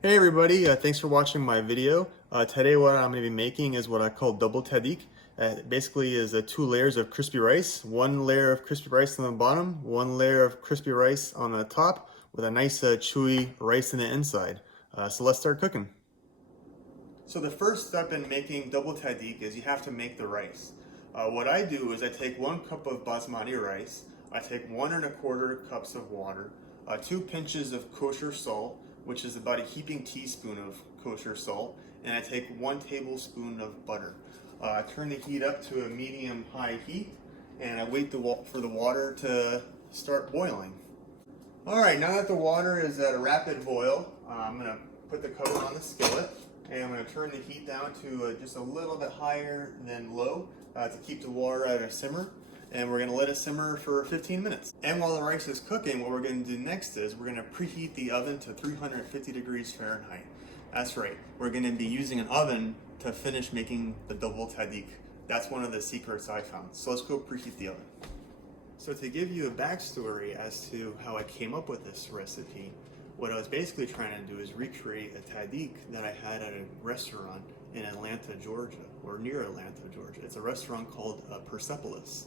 Hey everybody, thanks for watching my video. Today what I'm going to be making is what I call double tahdig. Basically is two layers of crispy rice, one layer of crispy rice on the bottom, one layer of crispy rice on the top with a nice chewy rice in the inside. So let's start cooking. So the first step in making double tahdig is you have to make the rice. What I do is I take 1 cup of basmati rice, I take 1¼ cups of water, 2 pinches of kosher salt, which is about a heaping teaspoon of kosher salt, and I take 1 tablespoon of butter. I turn the heat up to a medium-high heat, and I wait for the water to start boiling. Alright, now that the water is at a rapid boil, I'm going to put the cover on the skillet, and I'm going to turn the heat down to just a little bit higher than low to keep the water at a simmer. And we're going to let it simmer for 15 minutes. And while the rice is cooking, what we're going to do next is we're going to preheat the oven to 350 degrees Fahrenheit. That's right, we're going to be using an oven to finish making the double tahdig. That's one of the secrets I found. So let's go preheat the oven. So to give you a backstory as to how I came up with this recipe, what I was basically trying to do is recreate a tahdig that I had at a restaurant in Atlanta, Georgia, or near Atlanta, Georgia. It's a restaurant called Persepolis.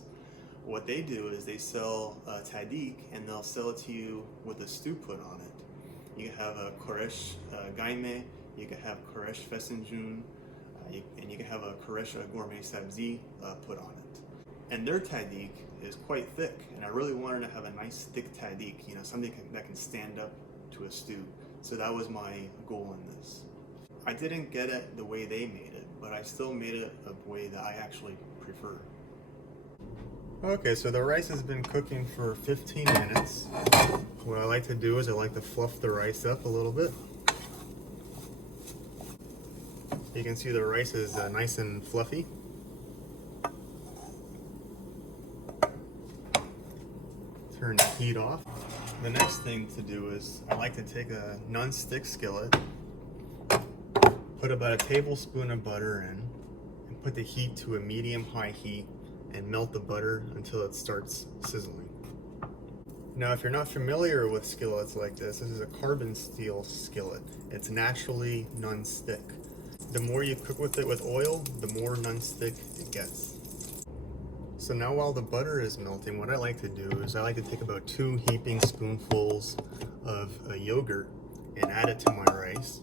What they do is they sell tahdig, and they'll sell it to you with a stew put on it. You can have a koresh gaime, you can have koresh fesenjun, and you can have a koresh gourmet sabzi put on it. And their tahdig is quite thick, and I really wanted to have a nice thick tahdig, something that can stand up to a stew. So that was my goal in this. I didn't get it the way they made it, but I still made it a way that I actually prefer. Okay, so the rice has been cooking for 15 minutes. What I like to do is I like to fluff the rice up a little bit. You can see the rice is nice and fluffy. Turn the heat off. The next thing to do is I like to take a non-stick skillet, put about a tablespoon of butter in, and put the heat to a medium-high heat and melt the butter until it starts sizzling. Now, if you're not familiar with skillets like this is a carbon steel skillet. It's naturally non-stick. The more you cook with it with oil, the more non-stick it gets. So now while the butter is melting, what I like to do is I like to take about 2 heaping spoonfuls of yogurt and add it to my rice.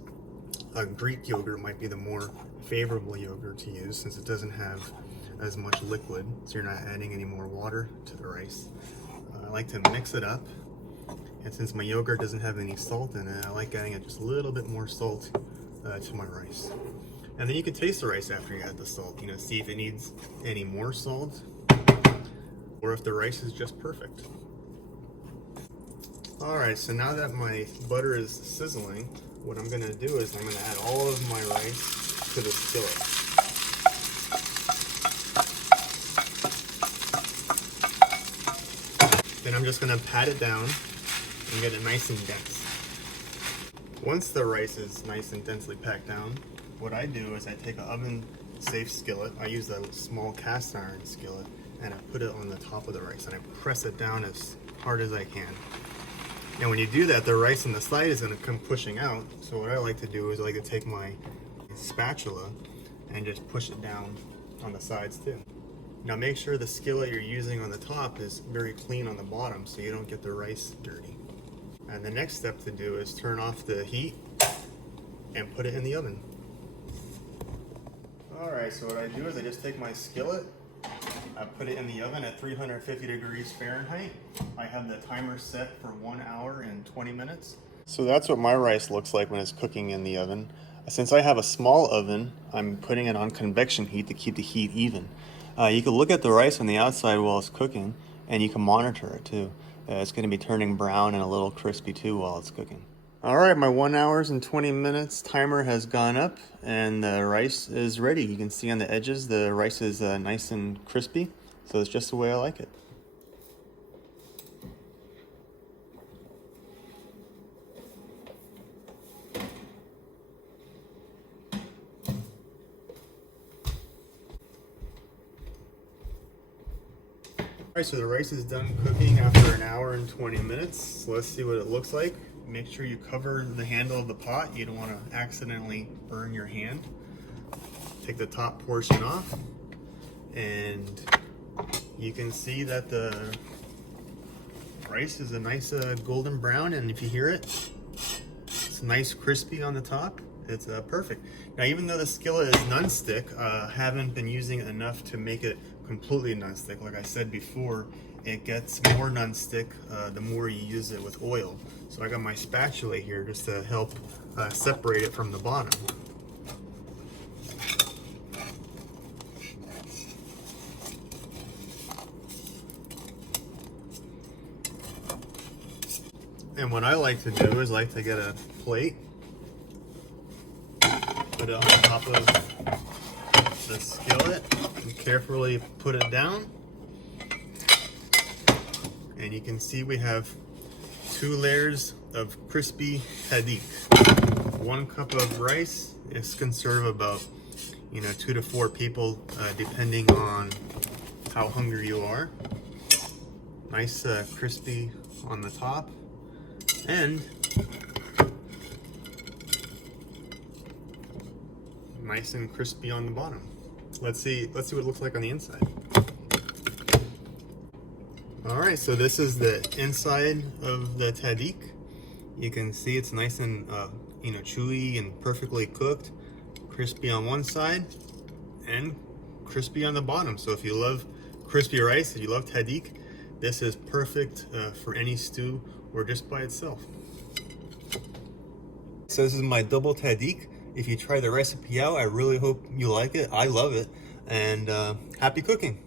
Greek yogurt might be the more favorable yogurt to use since it doesn't have as much liquid, so you're not adding any more water to the rice. I like to mix it up, and since my yogurt doesn't have any salt in it, I like adding just a little bit more salt to my rice. And then you can taste the rice after you add the salt, see if it needs any more salt or if the rice is just perfect. Alright, so now that my butter is sizzling, what I'm going to do is I'm going to add all of my rice to the skillet. Then I'm just going to pat it down and get it nice and dense. Once the rice is nice and densely packed down, what I do is I take an oven-safe skillet. I use a small cast iron skillet, and I put it on the top of the rice, and I press it down as hard as I can. And when you do that, the rice on the side is going to come pushing out. So what I like to do is I like to take my spatula and just push it down on the sides too. Now make sure the skillet you're using on the top is very clean on the bottom so you don't get the rice dirty. And the next step to do is turn off the heat and put it in the oven. Alright, so what I do is I just take my skillet, I put it in the oven at 350 degrees Fahrenheit. I have the timer set for 1 hour and 20 minutes. So that's what my rice looks like when it's cooking in the oven. Since I have a small oven, I'm putting it on convection heat to keep the heat even. You can look at the rice on the outside while it's cooking, and you can monitor it too. It's going to be turning brown and a little crispy too while it's cooking. Alright, my 1 hour and 20 minutes timer has gone up, and the rice is ready. You can see on the edges the rice is nice and crispy, so it's just the way I like it. Alright, so the rice is done cooking after 1 hour and 20 minutes. So let's see what it looks like make sure you cover the handle of the pot. You don't want to accidentally burn your hand. Take the top portion off, and you can see that the rice is a nice golden brown, and if you hear it, it's nice crispy on the top. It's perfect. Now, even though the skillet is non-stick, I haven't been using it enough to make it completely non-stick. Like I said before, it gets more non-stick the more you use it with oil. So I got my spatula here just to help separate it from the bottom. And what I like to do is like to get a plate, put it on top of the skillet, and carefully put it down. And you can see we have 2 layers of crispy tahdig. 1 cup of rice is can serve about 2 to 4 people, depending on how hungry you are. Nice crispy on the top, and nice and crispy on the bottom. Let's see what it looks like on the inside. All right, so this is the inside of the tahdig. You can see it's nice and chewy and perfectly cooked, crispy on one side and crispy on the bottom. So if you love crispy rice, if you love tahdig, this is perfect for any stew or just by itself. So this is my double tahdig. If you try the recipe out, I really hope you like it. I love it, and happy cooking.